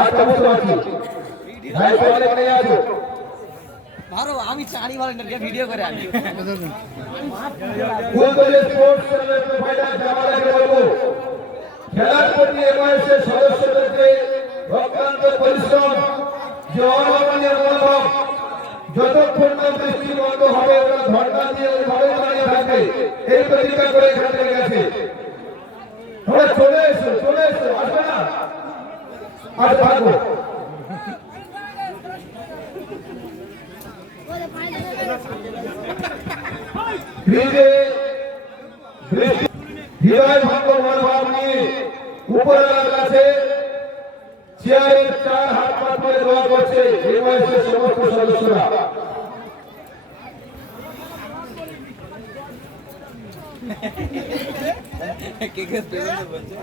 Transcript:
আচ্ছা বুঝতে পারছি। দায়িত্ব অনেক অনেক আছো মারো আমি চাড়ি ভলেন্টিয়ারকে ভিডিও করে আনি। ফুলতলি স্পোর্টস ক্লাবের প্রোভাইডার জামালাকে বলব। খেলার প্রতি এমআইএসের সদস্যদেরকে অক্লান্ত পরিশ্রম যে অনবরণীয় মনোভাব যতক্ষণ না বৃষ্টি বন্ধ হবে ওরা ধর্ণা দিয়ে ওইভাবে দাঁড়িয়ে থাকবে। এই প্রতিজ্ঞা করে এখান থেকে গেছে। তোমরা চলে এসো চলে এসো আসবে না? থাকব ব্রিজে বৃষ্টি হৃদয় ভঙ্গ মনোভাব নিয়ে উপরওয়ালার কাছে চেয়ারের চার হাত পাত করে দোয়া করছে এই বয়সের সমস্ত সদস্যরা। কে কে বলছে?